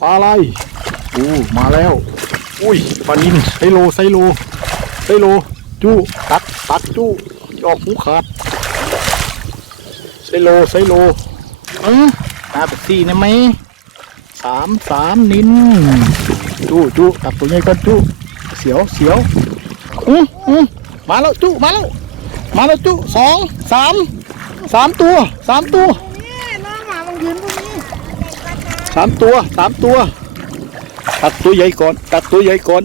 ปลาอะไรโอ้มาแล้ว อุ้ยปลานินไซโลไซโลไซโลจู้ตักตักจู้ออกหูขาดไซโลไซโลเออตาเป็ดสี่นะไหมสามสามนินจู้จู้ตักตัวใหญ่ก่อนจู้เสียวเสียวอืออือมาแล้วจู้มาแล้วมาแล้วจู้สองสามสามตัวสามตัวนี่น้องหมามันยืนตรงนี้ สามตัวสามตัวตัดตัวใหญ่ก่อนตัดตัวใหญ่ก่อน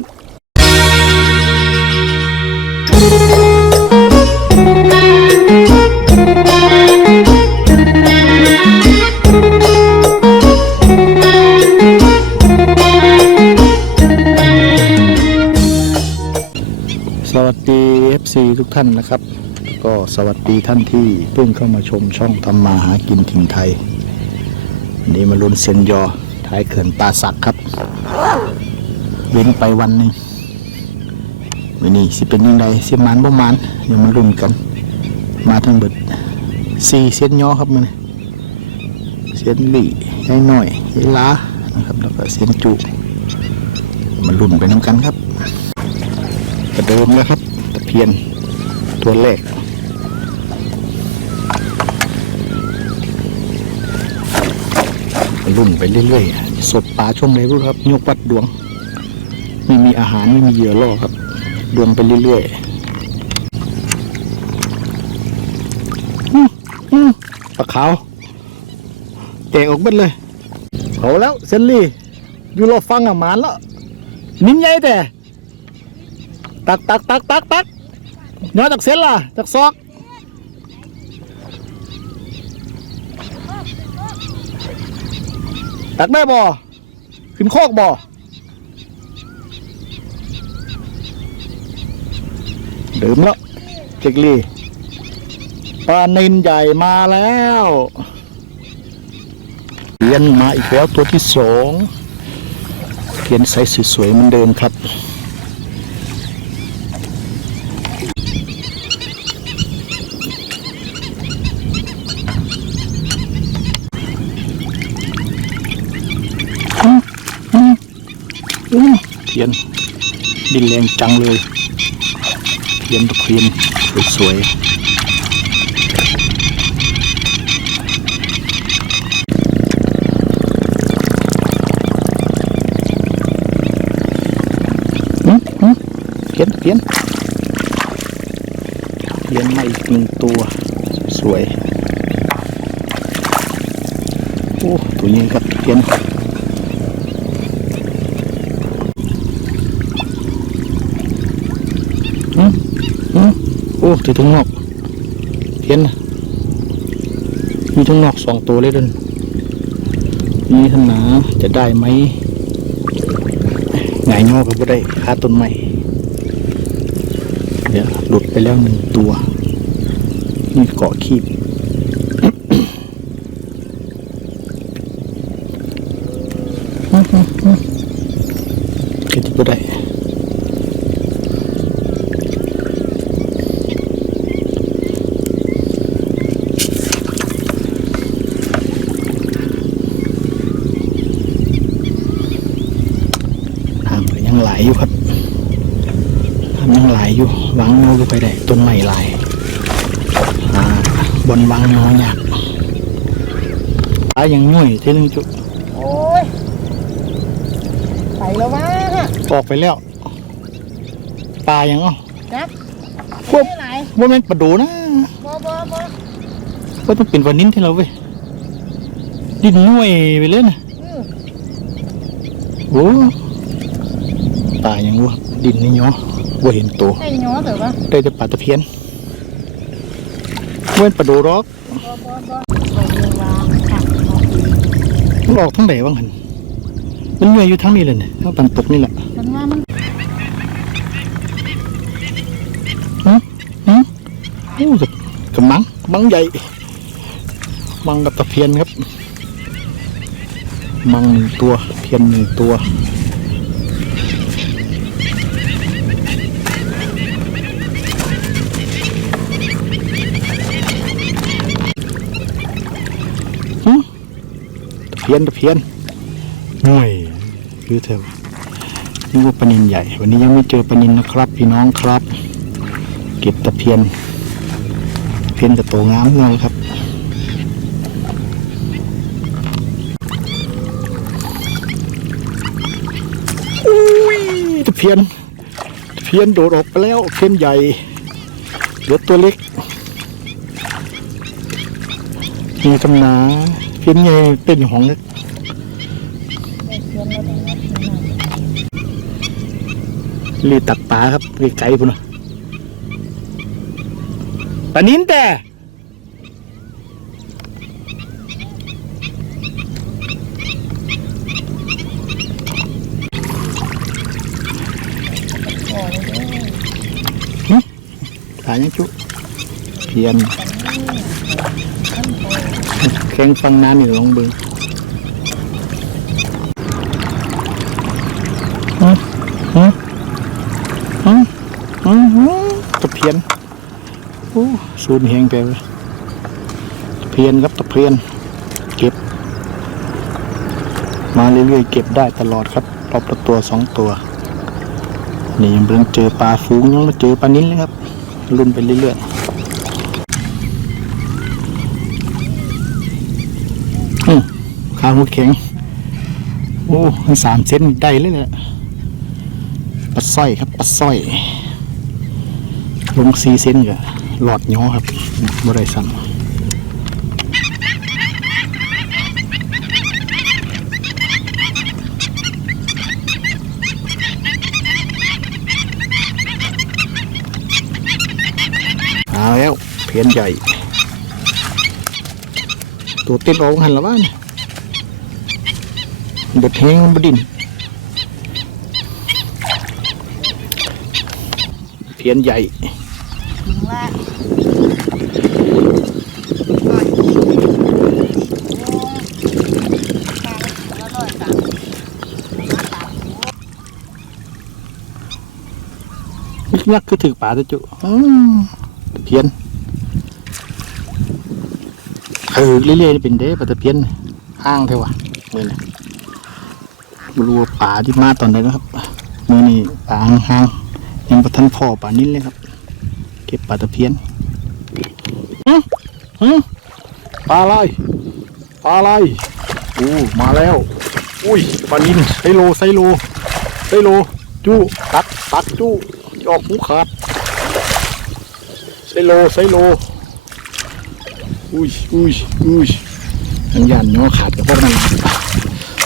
สวัสดี FC ทุกท่านนะครับ ก็สวัสดีท่านที่เพิ่งเข้ามาชมช่องทำมาหากินถิ่นไทย นี่มาลุนเซนยอท้ายเขื่อนตาสักครับ เว้นไปวันหนึ่งวันนี้สิเป็นยังไงสิมันบ่มันเดี๋ยวมาลุ้นกัน มาทั้งเบิดสี่เส้นยอครับมันเส้นลี่ยายหน่อยยายล้านะครับแล้วก็เส้นจุมาลุ้นไปน้ำกันครับกระโดมแล้วครับตะเพียนตัวแรก รุ่นไปเรื่อยๆสดปลาช่วงไหนรู้ครับยกวัดดวง ไม่มีอาหารไม่มีเหยื่อล่อครับ ดวงไปเรื่อยๆปลาขาวเตะออกเบัดเลยเอาแล้วเซนลี่อยู่รอฟังอะมานแล้วนิ่งใหญ่แต่ตักตักตักตักตักเนื้อจากเส้นล่ะจากซอก ตักได้บ่อขึ้นโคกบ่เดิมแล้วเจกลี่ปลานินใหญ่มาแล้วเพียนมาอีกแล้วตัวที่สองเพียนไซส์สวยๆเหมือนเดิมครับ อู้เที ยนดินแรงจังเลยเทียนตะเคียนสวยๆหืมหืมเทียนเทียนเทียนมาอีกหนึ่งตัวสวยๆโอ้ตัวนี้ครับเทียน อืมอืมโอ้ ถือถุงนอก เห็นนะมีถุงนอกสองตัวเลยเดินนี่ท่านหนาจะได้ไหมหงายงอก็บ่ได้คาต้นไม้เดี๋ยวหลุดไปแล้วหนึ่งตัวนี่เกาะคีบก็จะบ่ได้ น้ำก็ยังไหลอยู่ครับน้ำยังไหลอยู่วางเงาลงไปได้ ต้นไม้ไหลอ่าบนวางเงาหยากปลายังง่วยเท่นึงจุโอ้ยไปแล้ววะออกไปแล้วปลายังเอะจักควบไม่ไหนว่าแมันปลาดูนะบ่บ่บ่ว่าต้องเป็นวันนิ้นที่เราเว้ยดินง่วยไปเลยนะอือโอ้ปลายังวะดินนี่เนาะ ว่าเห็นตัวให้ย้อเถอะวะได้แต่ปลาตะเพียนเว้นปลาดูรอกบ่บ่บ่ไปเรื่องวางค่ะมันออกทั้งไหนบ้างหันมันเหนื่อยอยู่ทั้งนี้เลยเนี่ยทั้งตันตกนี่แหละกันว่ามันหืมโอ้กับกับมังมังใหญ่มังกับตะเพียนครับ มังหนึ่งตัวเพียนหนึ่งตัวหืมตะเพียนตะเพียนหน่วยคือเถอะนี่ว่าปนินใหญ่ วันนี้ยังไม่เจอปนินนะครับ พี่น้องครับ เก็บตะเพียน เพียนแต่โตงามเงยครับอุ้ยตะเพียนตะเพียนโดดออกไปแล้วเพียนใหญ่เหลือตัวเล็กมีตำนา เพียนใหญ่เป็นของเล็กไม่เชื่อแล้วแต่ว่าที่นั่นรีตักปลาครับไกลๆพุ่นนะปานินแต่โอ้ยเด้อปลายังจุเพียน แข้งฟังน้ำนี่ลองเบิ่งฮะฮะฮะตะเพียนโอ้สูนแหงไปเลยตะเพียนครับตะเพียน เก็บ มาเรื่อยๆเก็บได้ตลอดครับรอบละตัวสองตัว นี่ยังเพิ่งเจอปลาฟูงยังม่เจอปลานิ้นเลยครับ รุ่นไปเรื่อยๆอืม ขาหูแข็ง โอ้สามเซนได้เลยเนี่ยปลาสร้อยครับปลาสร้อย ลงสี่เซนก็หลอดย้อครับบ่ได้สั่งเอาแล้วเพียนใหญ่ ตัวต็มออกหันล้วบ้าน เบ็ดแห้งบดิน เพียนใหญ่ถึงละยักคือถือป่าตัวจุเพียนเออเรื่อยๆเป็นเด้ปลาตะเพียนห้างเท่าวะมือนี่ไม่รู้ว่าป่าที่มาตอนไหนนะครับมือนี่ป่าห้างๆยังประทันพ่อป่านิ้นเลยครับ เก็บปลาตะเพียนฮึปลาอะไรปลาอะไรโอ้มาแล้ว อุ้ยปลานินไซโลไซโลไซโลจูตัดตัดจูออกหูขาดไซโลไซโลอุ้ยอุ้ยอุ้ยทังยานย่อขาดกับพวกนั้น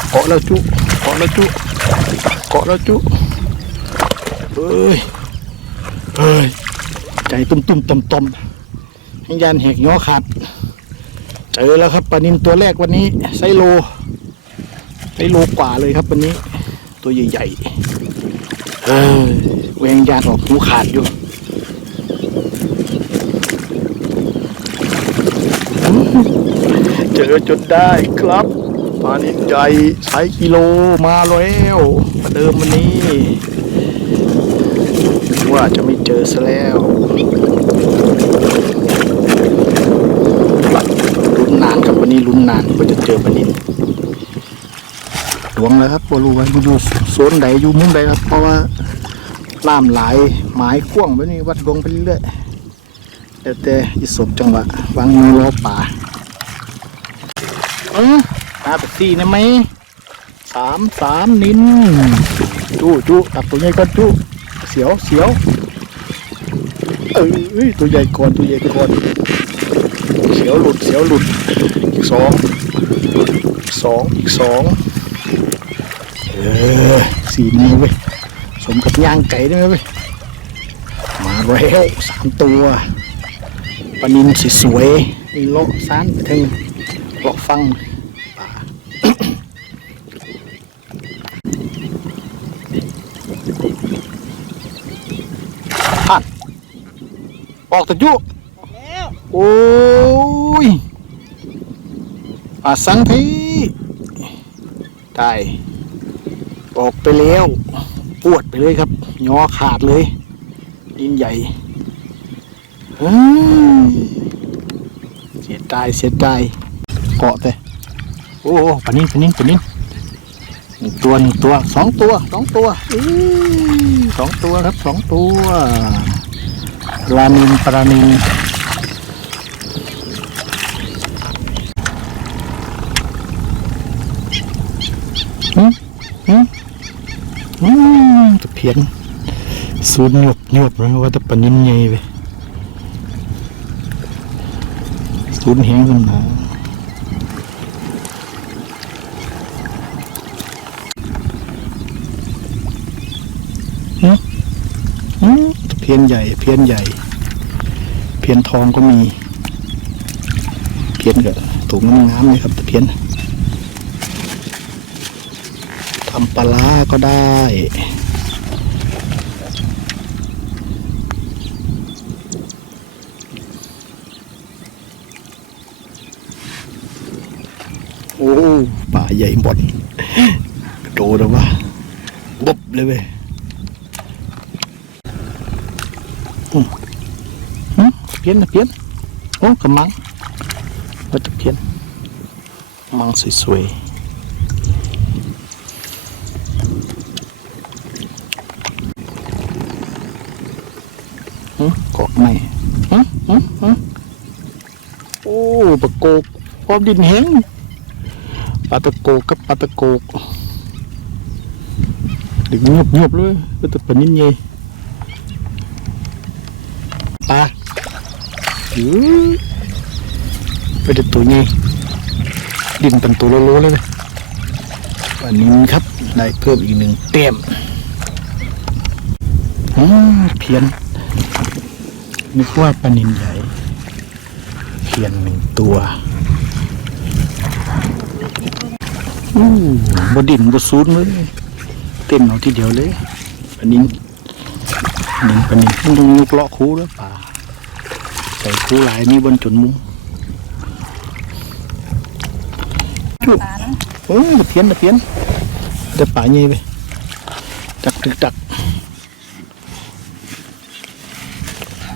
เกาะแล้วจุเกาะแล้วจุ เกาะแล้วจุเอ้ยเอ้ย ใจตุ้มตุ้มต่อมต่อมทังยานแหกย่อขาด เจอแล้วครับปลานินตัวแรกวันนี้ไซโลไซโลกว่าเลยครับวันนี้ ตัวใหญ่ๆเออแหวงยานออกหูขาดอยู่เจอจนได้ครับ ปลานินใหญ่ไซส์กิโลมาแล้วประเดิมวันนี้ ว่าจะไม่เจอซะแล้วลุ้นนานครับวันนี้ลุ้นนานกว่าจะเจอปลานินหลวงแล้วครับบรูว่าอยู่โซนใดอยู่มุมใดครับ เพราะว่าน้ำไหลายหมายกว้างไปนี่วัดดวงไปเรื่อยๆแต่แต่ยิสบจังหวะวางมือรอป่าเอ อตาไปสี่นะไหมสามสามนินจู้จู้ตับตัวใหญ่ก่อนจู้เสียวเสียวเอ้ยตัวใหญ่ก่อนตัวใหญ่ก่อนเสียวหลุดเสียวหลุดอีกสองอีกสองอีกสองเออสี่นี้วเว้ยสมกับย่างไก่ได้ไหมเว้ยมาแล้วสามตัวปลานินสวยๆมีเลาะซานไปถึงเลาะฟังป่า ผ่าน ออกตะจุแล้วโอ้ยอาสังทีได้ออกไปแล้ว ปวดไปเลยครับยอขาดเลยดินใหญ่เฮ้ยเสียดายเสียดายเกาะแต่โอ้โอ้ปะนินปะนินปะนินหนึ่งตัวหนึ่งตัวสองตัวสองตัวอื้อสองตัวครับสองตัว ปลานินปลานินหืมหืมอืมตะเพียนสูนหยบหยบเลยว่าแตะปลานินใหญ่ไปสูนแหงขึ้นมา เพี้ยนใหญ่ เพี้ยนใหญ่ เพี้ยนทองก็มี เพี้ยนกับถุงงามๆเลยครับเพี้ยนทำปลาร้าก็ได้โอ้ป่าใหญ่หมดกระโดดออกมาบบเลยเว้ย หึเพี้ยนนะเพี้ยนโอ้กำมังว่าจะเพี้ยนมังสวยๆหึกอกไม่หึหึหึโอ้ปลาโกกพร้อมดินแห้งปลาตะโกกกับปลาตะโกกดึงเงียบเงียบๆเลยเป็นแต่ปนิ่นใหญ่ ปลา ไปเด็ดตัวนี้ดินเป็นตัวโลๆเลยนะวันนี้ครับได้เพิ่มอีกหนึ่งเต็มเพียนนึกว่าปลานินใหญ่เพียนหนึ่งตัวอู้บดินบดซูนเลยเต็มเอาทีเดียวเลยปลานินนึ่งเป็นหนึ่งต้องยกเลาะคูแล้วป่า ส่คูหลายนี่บนจุดมุมจุปลานะโอ้ยตะเพียนตะเพียนแต่ป่าเงี้ยไปจักตึกจัก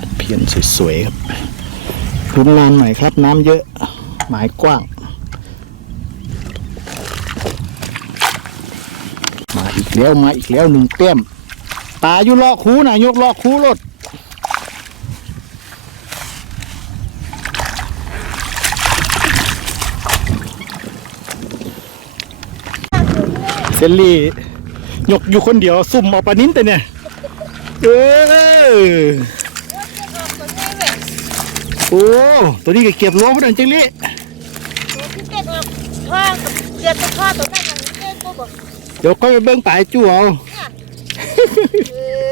ตะเพียนสวยๆครับรุนนานหน่อยครับน้ำเยอะ หมายกว้างมาอีกแล้วมาอีกแล้วหนึ่งแต้มตาอยู่ลอกคูนะยกลอกคูรถ เซลลี่ยกอยู่คนเดียวซุ่มเอาปลานิ้นแต่เนี่ย เออโอ้ตัวนี้ก็เก็บโลพอดันจังลี่ที่เก็บออกท่อกับเก็บท่อตัวนั้นอย่างนี้เก็บก็บอกเดี๋ยวก็ไปเบิ้งปลายจู่เอาเออ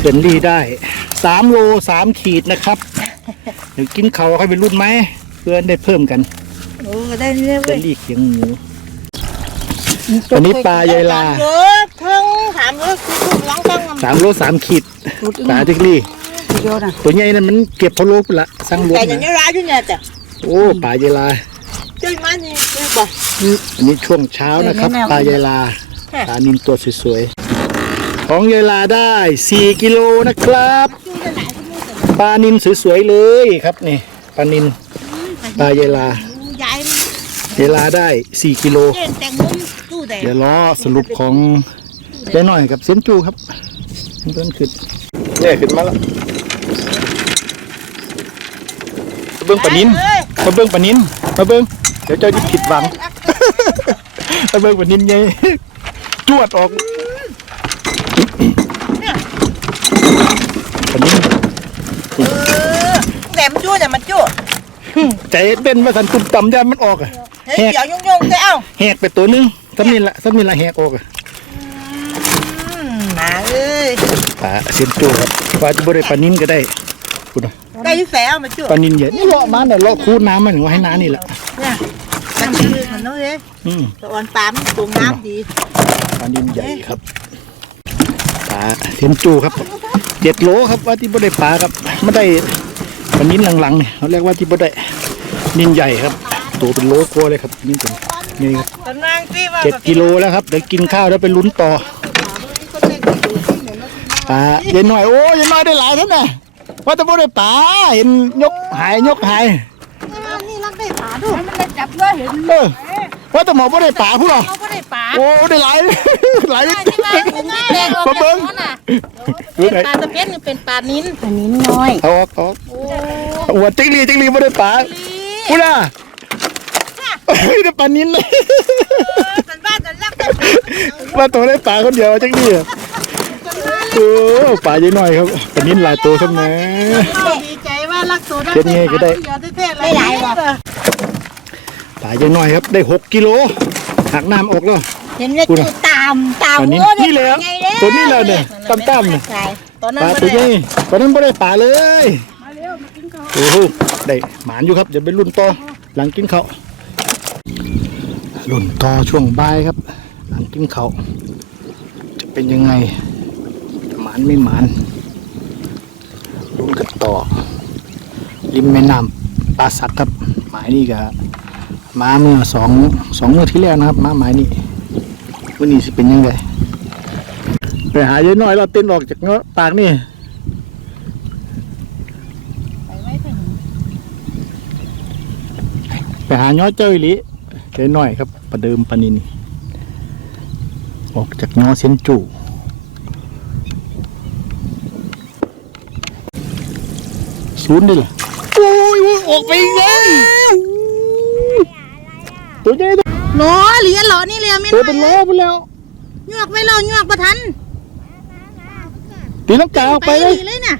เซลลี่ได้สามโลสามขีดนะครับ เดี๋ยวกินเขาวค่อยไปรุ่นไหม เพื่อนได้เพิ่มกัน โอ้ได้เรื่อยเซเว้ยลลี่เคียงหมู อันนี้ปลายายลาเยอะทั้งถามว่าคือถูกล้างตั้งสามโลสามขีดปลาจิกลี่เยอะนะตัวใหญ่นั่นมันเก็บพอโลไปละสั่งรวมแต่อย่างนะนี้ร้ายอยู่เนี่ยจ้ะโอ้ปลาเยลาเจ้ามันนี่เรียกว่าอันนี้ช่วงเช้านะครับเออแม่แมวปลาเยลาค่ะปลานินตัวสวยๆของเยลาได้สี่กิโลนะครับชื่อจะไหนก็ไม่รู้ปลานินสวยๆเลยครับนี่ปลานินปลาเยลาย้าย เยลาได้สี่กิโล เล่นแต่งมุ้งตู้แดงเดี๋ยวรอสรุปของได้หน่อยกับเส้นจูครับเพิ่นขึ้นเนี่ยขึ้นมาแล้วมาเบิ้งปลานินเอ้ยมาเบิ้งปลานินมาเบิ้งเดี๋ยวเจ้าจะผิดหวังมาเบิ้งปลานินไงจวดออกปลานินเออแหลมจู่เนี่ยมันจู่ใจเป็นมาสันตุ่มต่ำยามมันออกอะ เฮ้ยเดี๋ยวยงๆจะเอ้าแหกไปตัวหนึงสำนินละสำนินละแหกออกอะอืมมาเอ้ยปลาเส้นจูครับปลาจะบ่ได้ปลานินก็ได้คุณน่ะได้อยุ่แสเอามาจู่ปลานินใหญ่นี่เลาะมาเนี่ยเลาะคูน้ำมันว่าให้น้านี่แหละเนี่ยมันคือมันน้อยเอ้ยอืมตะวันปลามันตรงน้ำดีปลานินใหญ่ครับปลาเส้นจูครับเจ็ดโลครับว่าที่บ่ได้ปลาครับไม่ได้ปลานินหลังๆเนี่ยเขาเรียกว่าที่บ่ได้นินใหญ่ครับ ตัวเป็นโลกว่าเลยครับนี่เป็นนี่ครับตำนางที่ว่าเจ็ดกิโลแล้วครับเดี๋ยวกินข้าวแล้วไปลุ้นต่อปลาเย็นหน่อยโอ้เย็นหน่อยได้หลายท่านน่ะว่าแต่บ่ได้ปลาเห็นยกหายยกหายนี่รักได้ปลาด้วยมันเลยจับเลยเห็นเออว่าแต่หมอบ่ได้ป่าผู้หรอเราก็ได้ปลาโอ้ได้หลายหลายได้ที่มาเป็นง่ายแรงออกมาจากเบิ้งน้อนน่ะดูเป็นไหนปลาตะเพียนหรือเป็นปลานิ้นปลานิ้นน้อยเอาออกเอาออกโอ้เอาหัวจิ้งหรีดจิ้งหรีดบ่ได้ป่าผู้น่ะ เฮ้ยได้ปลานิ้นเลยสันบ้านสันรักกันว่าตัวได้ป่าคนเดียวจังนี่อะโอ้ป่าใหญ่หน่อยครับปลานิ้นหลายตัวซ้ำนะดีใจว่ารักตัวได้เก็บไงก็ได้ไม่หลายหรอกป่าใหญ่หน่อยครับ ได้หกกิโลหักน้ำออกแล้วเห็นเลยคือตามตามปลานิ้นนี่เลยครับตัวนี้เลยเนี่ยตั้มๆเนี่ยตอนนั้ปนลาไม่ตัวได้นี้ตอนนั้นไม่ได้ป่าเลยโอ้โหได้หมานอยู่ครับเดี๋ยวไปรุ่นต่อหลังกินข้าว รุ่นต่อช่วงบ่ายครับ หลังกินข้าวจะเป็นยังไงจะหมานไม่หมานรุ่นกันต่อ ริมแม่น้ำปลาสักครับ หมายนี่ก็มาเมื่อสองสองเมื่อที่แล้วนะครับมาหมายนี่วันนี้สิเป็นยังไงไปหาเยอะน้อยเราเต้นออกจากเงาะปากนี่ไปหาเงาะเจ้าอีหลิ เยอะน้อยครับ ประเดิมปานิน ออกจากเงาะเส้นจู่ศูนย์ได้เหรอโอ้ยโอ้ยออกไปอีกแล้วตัวใหญ่ตัวหนอเหรียญหรอนี่เหรียญไม่ตัวได้เป็นล้อไปแล้วยวกไว้แล้วยวกประทันตีลังกาออกไปเลยเลยน่ะ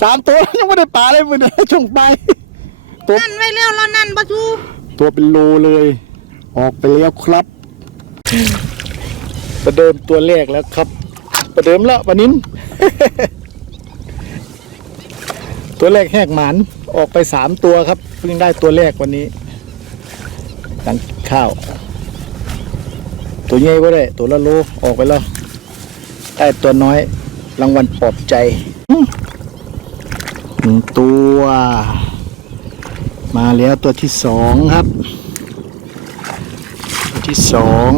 สามตัวยังไม่ได้ปลาเลยมันช่วงไปตัวนั่นไว้แล้วแล้วนั่นปะชูตัวเป็นโลเลย ออกไปแล้วครับ ประเดิมตัวแรกแล้วครับ ประเดิมแล้วปานินตัวแรกแหกหมานออกไปสามตัวครับเพิ่งได้ตัวแรกวันนี้หลังข้าว ตัวใหญ่ก็ได้ ตัวละโลออกไปแล้วได้ตัวน้อยรางวัลปลอบใจหนึ่งตัว มาแล้วตัวที่สองครับ ที่สอง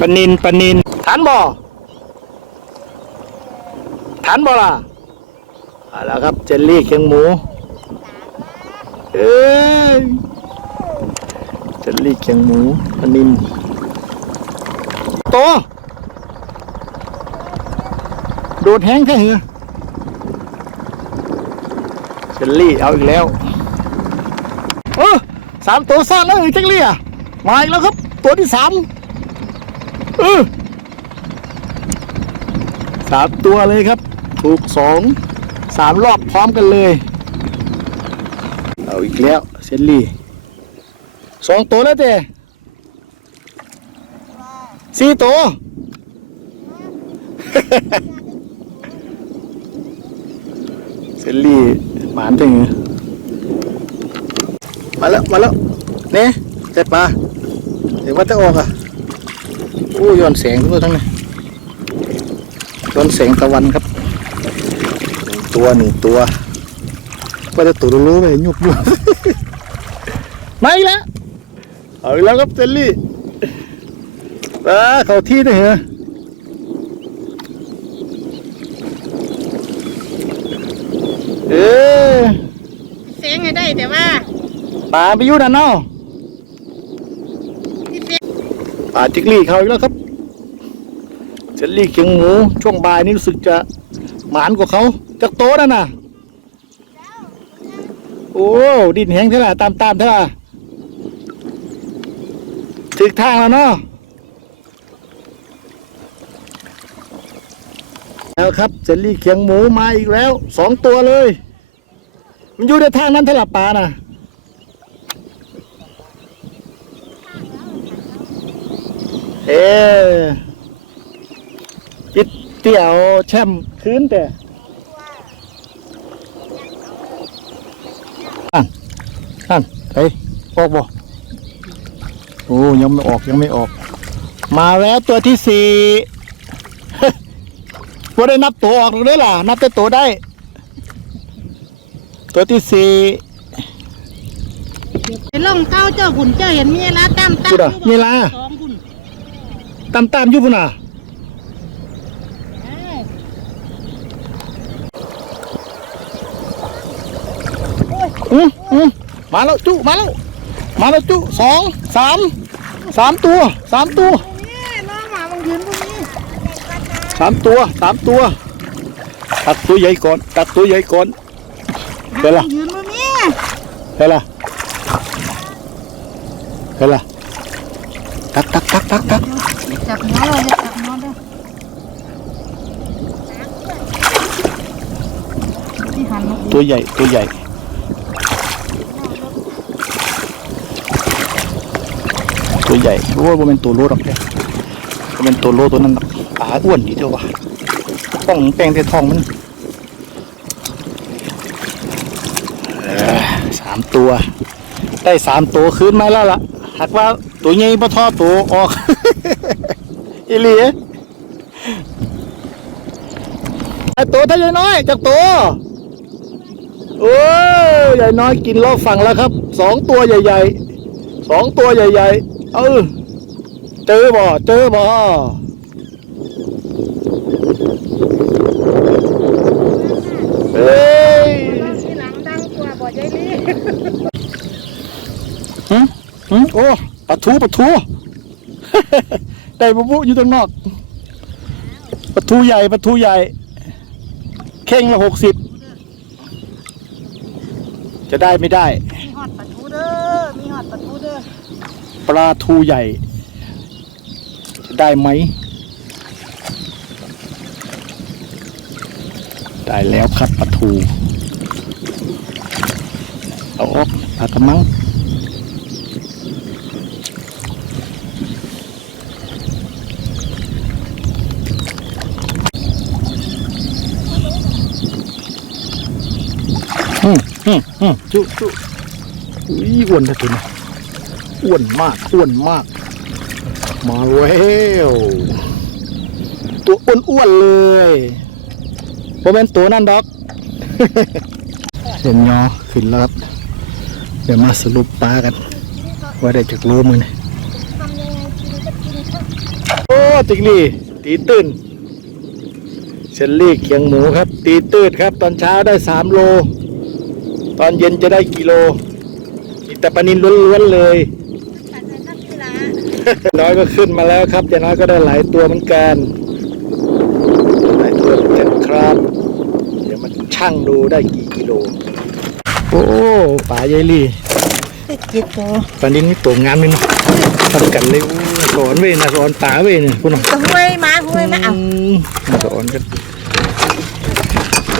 ปลานินปลานินฐานบ่อฐานบ่ล่ะเอาละครับเจลลี่เคียงหมูเอ้ยเจลลี่เคียงหมูปลานินโตโดดแห้งแค่เหรอเจลลี่เอาอีกแล้วเออ สามตัวซ่อนแล้วไอ้เจลลี่อะมาอีกแล้วครับ ตัวที่สามเออสามตัวเลยครับ ถูกสองสามรอบพร้อมกันเลย เอาอีกแล้วเจลลี่สองตัวแล้วเจสี่ตัวเซลลี่หมานถึง มาแล้วมาแล้วเนี่ยแต่ปลาเดี๋ยวว่าจะออกอะโอ้ย้อนแสงทั้งตัวทั้งนี้ย้อนแสงตะวันครับหนึ่งตัวหนึ่งตัวว่าจะตัวรู้ไปยุบยุบมาอีกแล้วเอาอีกแล้วครับเซลลี่ปลาเข้าที่ได้เหรอเออเสียงไงได้แต่ว่า ปลาไปยู่นั่นเนาะปลาจิกลี่เขาอีกแล้วครับเจลลี่เคียงหมูช่วงบ่ายนี้รู้สึกจะหมานกว่าเขาจากโตนั่นน่ะโอ้ดินแห้งเท่าไหร่ตามตามเท่าไหร่ถึกทางแล้วเนาะแล้วครับเจลลี่เคียงหมูมาอีกแล้วสองตัวเลย มันอยู่ในทางนั้นเท่าไหร่ปลาน่ะ เอ๊จิตเตี่ยวแช่มคืนแต่นั่นนั่นไปออกบ่โอ้ยังไม่ออกยังไม่ออก มาแล้วตัวที่สี่ว่าได้นับตัวออกหรือได้ล่ะ นับแต่ตัวได้ ตัวที่สี่ไปล่องเก้าเจ้าหุ่นเจ้าเห็นมีละตั้มตั้มพูดอะมีลาสองหุ่น ตามตามๆอยู่พุ่นน่ะอืมอืมมาแล้วจุมาแล้วมาแล้วจุสองสามสามตัวสามตัวนี่น้องหมาบางยืนตรงนี้สามตัวสามตัวตัดตัวใหญ่ก่อนตัดตัวใหญ่ก่อนเห็นละยืนตรงนี้เห็นละเห็นละ ตักตักตักตักตักจับหัวเลยจับหัวเลยที่หันมาตัวใหญ่ตัวใหญ่ตัวใหญ่รู้ว่ามันเป็นตัวโลหรอกเนี่ยมันเป็นตัวโลตัวนั้นหรอกปลาอ้วนดีเดียววะป้องแป้งเททองมันเอ้อสามตัว ได้สามตัวคืนมาแล้วล่ะหากว่าตัวใหญ่ปะทอตัวออกอีหลีไอ้ตัวถ้าใหญ่น้อยจากตัวโอ้ยใหญ่น้อยกินรอบฝั่งแล้วครับสองตัวใหญ่ๆสองตัวใหญ่ๆเออเจอบ่เจอบ่เฮ้ยที่หลังดังกว่าบ่ใจลีหืมหืมโอ้ ปลาทูปลาทู ได้บุบุอยู่ตรงนอกปลาทูใหญ่ปลาทูใหญ่ เข่งละหกสิบจะได้ไม่ได้ มีหอดปลาทูเด้อ มีหอดปลาทูเด้อ ปลาทูใหญ่ จะได้ไหม ได้แล้วครับปลาทูเอาออกปลากระมัง อืมอืมอืมจุจุอุ้ยอ้วนนะตัวนี้อ้วนมากอ้วนมาก มาแล้วตัวอ้วนๆเลยโมเมนตัวนั่นดอกเห็นยอขึ้นแล้วครับ เดี๋ยวมาสรุปปลากัน ว่าได้จากโลมือนี่ทำยังไงกินก็กินเถอะโอ้จิงลี่ตีตื้นเชลลี่เคียงหมูครับ ตีตื้นครับ ตอนเช้าได้สามโล ตอนเย็นจะได้กิโลมีแต่ปลานินล้วนๆเลยตัดไปทักทีละน้อยก็ขึ้นมาแล้วครับอย่างน้อยก็ได้หลายตัวเหมือนกันหลายตัวเหมือนกันครับ เดี๋ยวมาชั่งดูได้กี่กิโล โอ้ป่าใหญ่ลี่จิตโตปลานินนี่ตัวงามเลยเนาะทำกันเลยอู้สอนเว้ยนะสอนป่าเว้ยเนี่ยคุณน้องตะห้วยมาห้วยมาเอามสอนกันโ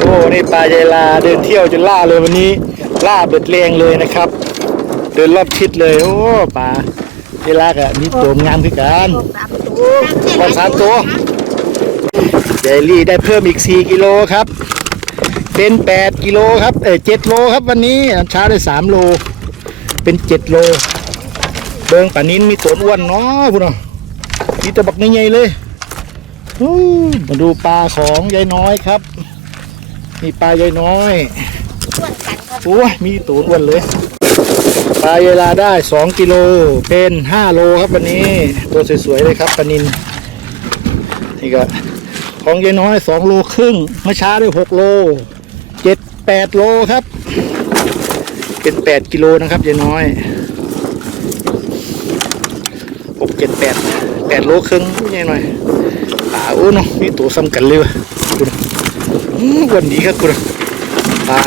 อ้นี่ปลาใหญ่ลาเดินเที่ยวจนล่าเลยวันนี้ล่าเบ็ดแรงเลยนะครับ เดินรอบทิศเลย โอ้ปลาใหญ่ลากะมีตัวงามคือกันสามตัวขอสามตัวเดลี่ได้เพิ่มอีก 4 กิโลครับ เป็น 8 กิโลครับเอ้ย7โลครับวันนี้ช้าได้ 3 โล เป็น 7 โล เบิงป่านินมีตัวอ้วนเนาะพุ่นเนาะมีตะบักใหญ่เลยมาดูปลาของยายน้อยครับ มีปลายายน้อยส่วนกันครับโอ้ยมีตัวอ้วนเลย ปลายายลาได้ 2 กิโลเป็น5โลครับวันนี้ ตัวสวยๆเลยครับปลานินนี่ก็ของยายน้อย 2 โลครึ่งเมื่อเช้าได้ 6 โล 7 8 โลครับ เป็น 8 กิโลนะครับยายน้อย 6 7 8 8 โลครึ่งอุ้ยยายน้อยป่าโอ้เนาะนี่ตัวซ้ำกันเลยวะดูนะอื้อ วันนี้ครับคุณปลา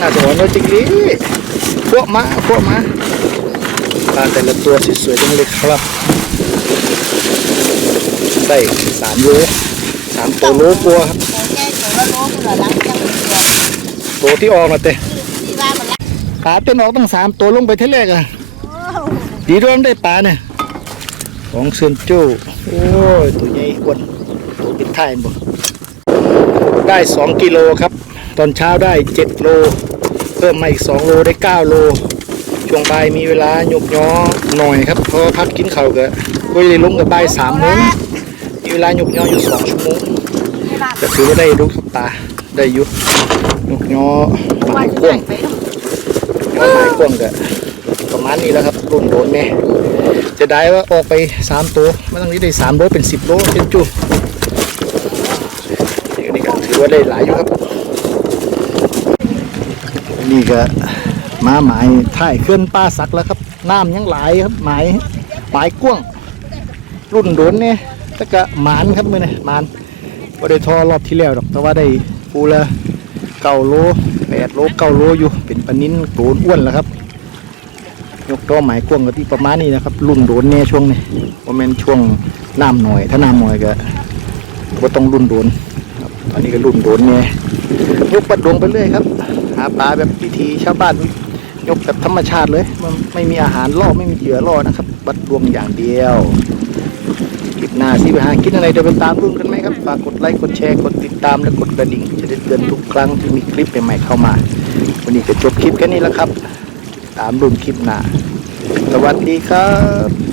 น่าจะหวานเลยจริงดิพวกมาพวกมาปลาแต่ละตัวสวยๆจังเลยครับได้สามโลสามตัวโลกลัวครับตใหญ่โตละโลคุณละลังจังเลยตัวที่ออกมาเตะปลาเต้นออกตั้งสามตัวลงไปเท่าแรกอะดีด้วยมันได้ปลาเนี่ยของเซนโจ้โอ้ยตัวใหญ่อ้วนตัวเป็นท่ายบ่ ได้สองกิโลครับ ตอนเช้าได้เจ็ดโล เพิ่มมาอีกสองโลได้เก้าโล ช่วงบ่ายมีเวลาหยกย้อหน่อยครับเพราะพักกินข้าวก็ก็เลยลงกับบ่ายสามโมงมีเวลาหยกย้ออยู่สองชั่วโมงเวลาก็ถือว่าได้ลูกกับตาได้ยุดนกยอหมายกว้างจะไปยอหมายกว้างก็ประมาณนี้แล้วครับรุ่นโดนแม่จะได้ว่าออกไปสามตัวไม่ต้องนี้ได้สามโลเป็นสิบโลเป็นจุ ถือว่าได้หลายอยู่ครับ นี่ก็มาหมายถ่ายเคลื่อนป้าสักแล้วครับ น้ำยังหลายครับหมายหมายกว้างรุ่นโดนเนี่ยต่ก็หมานครับมือนี่หมานก็ได้ทอรอบที่แล้วดอก แต่ว่าได้ปูละเก้าโลแปดโลเก้าโลอยู่ เป็นปลานิ้นโดนอ้วนแล้วครับ ยกตัวหมายกว้างก็ที่ประมาณนี้นะครับ รุ่นโดนเนี่ยช่วงนี้ว่าแม่นช่วงน้ำหน่อย ถ้าน้ำหน่อยก็ก็ต้องรุ่นโดน อันนี้ก็รุ่นโดนเนี่ยยกปัดดวงไปเรื่อยครับ หาปลาแบบวิธีชาวบ้านยกแบบธรรมชาติเลย มันไม่มีอาหารล่อไม่มีเหยื่อล่อนะครับบัดดวงอย่างเดียวคลิปหน้าสิไปหากินอะไรเดี๋ยวไปตามรุ่นกันไหมครับฝากกดไลค์กดแชร์กดติดตามและกดกระดิ่ง จะได้เตือนทุกครั้งที่มีคลิปใหม่ๆเข้ามา วันนี้จะจบคลิปแค่นี้แล้วครับ ตามรุ่นคลิปหน้าสวัสดีครับ